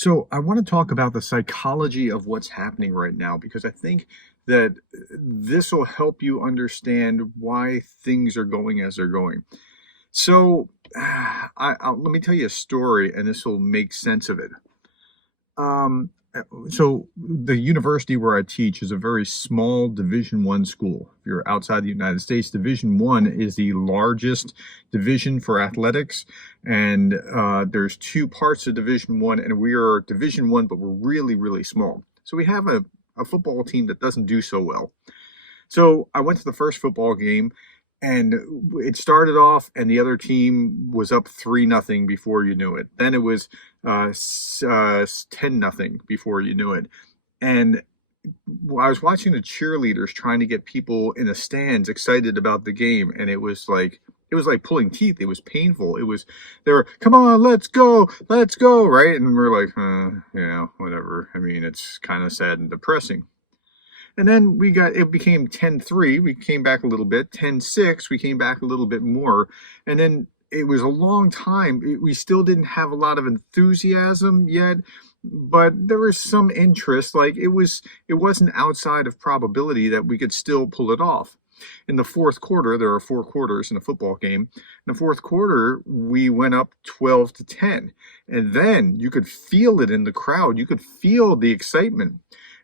So I want to talk about the psychology of what's happening right now because I think that this will help you understand why things are going as they're going. So let me tell you a story, and this will make sense of it. Um, so the university where I teach is a very small Division 1 school. If you're outside the United States, Division 1 is the largest division for athletics, and there's two parts of Division 1, and we are Division 1, but we're really, really small. So we have a football team that doesn't do so well. So I went to the first football game, and it started off, and the other team was up 3-0 before you knew it. Then it was 10-0 before you knew it. And I was watching the cheerleaders trying to get people in the stands excited about the game, and it was like pulling teeth. It was painful. They were, come on, let's go, right? And we're like, yeah, whatever. I mean, it's kind of sad and depressing. And then it became 10-3. We came back a little bit. 10-6. We came back a little bit more. And then it was a long time. We still didn't have a lot of enthusiasm yet, but there was some interest. Like it wasn't outside of probability that we could still pull it off. In the fourth quarter, there are 4 quarters in a football game. In the fourth quarter, we went up 12-10. And then you could feel it in the crowd. You could feel the excitement.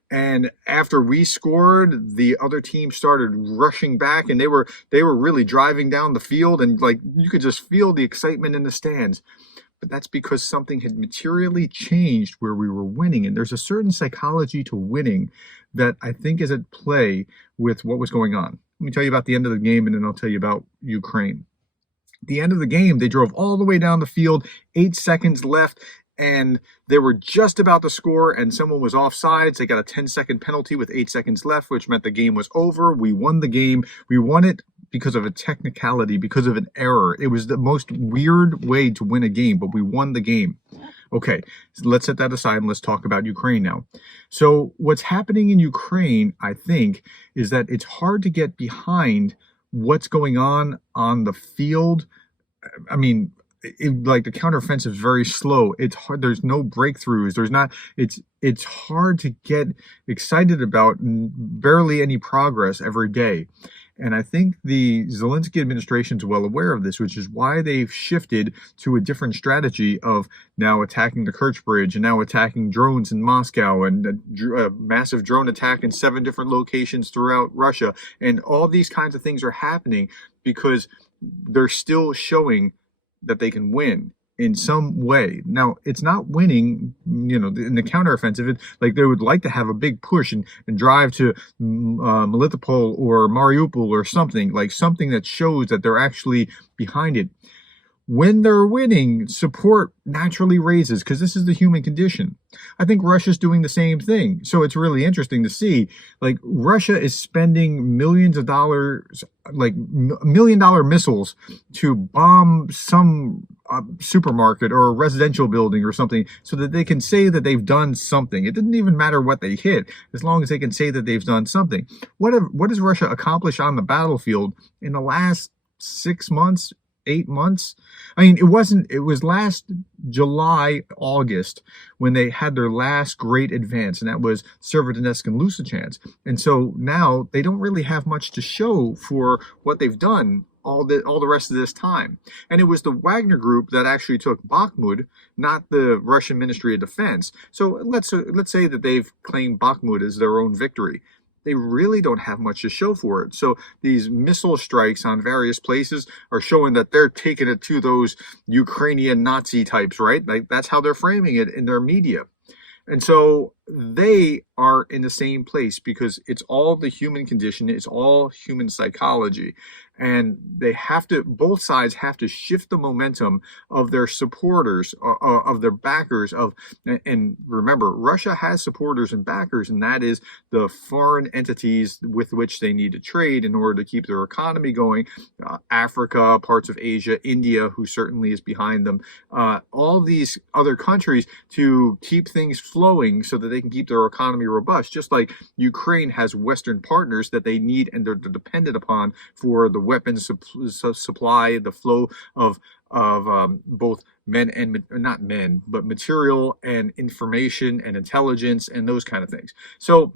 And after we scored, the other team started rushing back, and they were really driving down the field, and like you could just feel the excitement in the stands. But that's because something had materially changed where we were winning, and there's a certain psychology to winning that I think is at play with what was going on. Let me tell you about the end of the game, and then I'll tell you about Ukraine. At the end of the game, they drove all the way down the field, 8 seconds left, and they were just about to score, and someone was offsides. They got a 10-second penalty with 8 seconds left, which meant the game was over. We won the game. We won it because of a technicality, because of an error. It was the most weird way to win a game, but we won the game. Okay, so let's set that aside and let's talk about Ukraine now. So what's happening in Ukraine, I think, is that it's hard to get behind what's going on the field. I mean, like the counteroffensive is very slow. It's hard. There's no breakthroughs. It's hard to get excited about, barely any progress every day. And I think the Zelensky administration is well aware of this, which is why they've shifted to a different strategy of now attacking the Kerch Bridge and now attacking drones in Moscow and a massive drone attack in 7 different locations throughout Russia. And all these kinds of things are happening because they're still showing that they can win in some way. Now, it's not winning, in the counteroffensive. Like they would like to have a big push and drive to Melitopol or Mariupol or something, like something that shows that they're actually behind it. When they're winning, support naturally raises because this is the human condition. I think Russia's doing the same thing. So it's really interesting to see, like Russia is spending millions of dollars, like $1 million missiles to bomb some supermarket or a residential building or something so that they can say that they've done something. It didn't even matter what they hit, as long as they can say that they've done something. What does Russia accomplish on the battlefield in the last 6 months? 8 months. I mean, it was last July, August when they had their last great advance, and that was Severodonetsk and Lysychansk. And so now they don't really have much to show for what they've done all the rest of this time. And it was the Wagner group that actually took Bakhmut, not the Russian Ministry of Defense. So let's say that they've claimed Bakhmut as their own victory. They really don't have much to show for it. So these missile strikes on various places are showing that they're taking it to those Ukrainian Nazi types, right? Like that's how they're framing it in their media. And so they are in the same place because it's all the human condition. It's all human psychology. And both sides have to shift the momentum of their supporters, of their backers, and remember, Russia has supporters and backers, and that is the foreign entities with which they need to trade in order to keep their economy going. Africa, parts of Asia, India, who certainly is behind them, all these other countries to keep things flowing so that they they can keep their economy robust, just like Ukraine has Western partners that they need and they're dependent upon for the weapons supply, the flow of both men and not men, but material and information and intelligence and those kind of things. So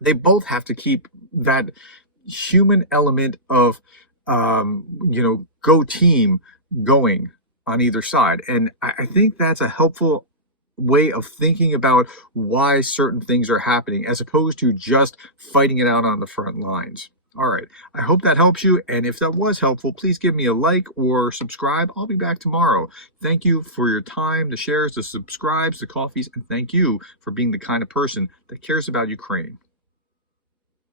they both have to keep that human element of, go team going on either side. And I think that's a helpful way of thinking about why certain things are happening as opposed to just fighting it out on the front lines. All right. I hope that helps you. And if that was helpful, please give me a like or subscribe. I'll be back tomorrow. Thank you for your time, the shares, the subscribes, the coffees, and thank you for being the kind of person that cares about Ukraine.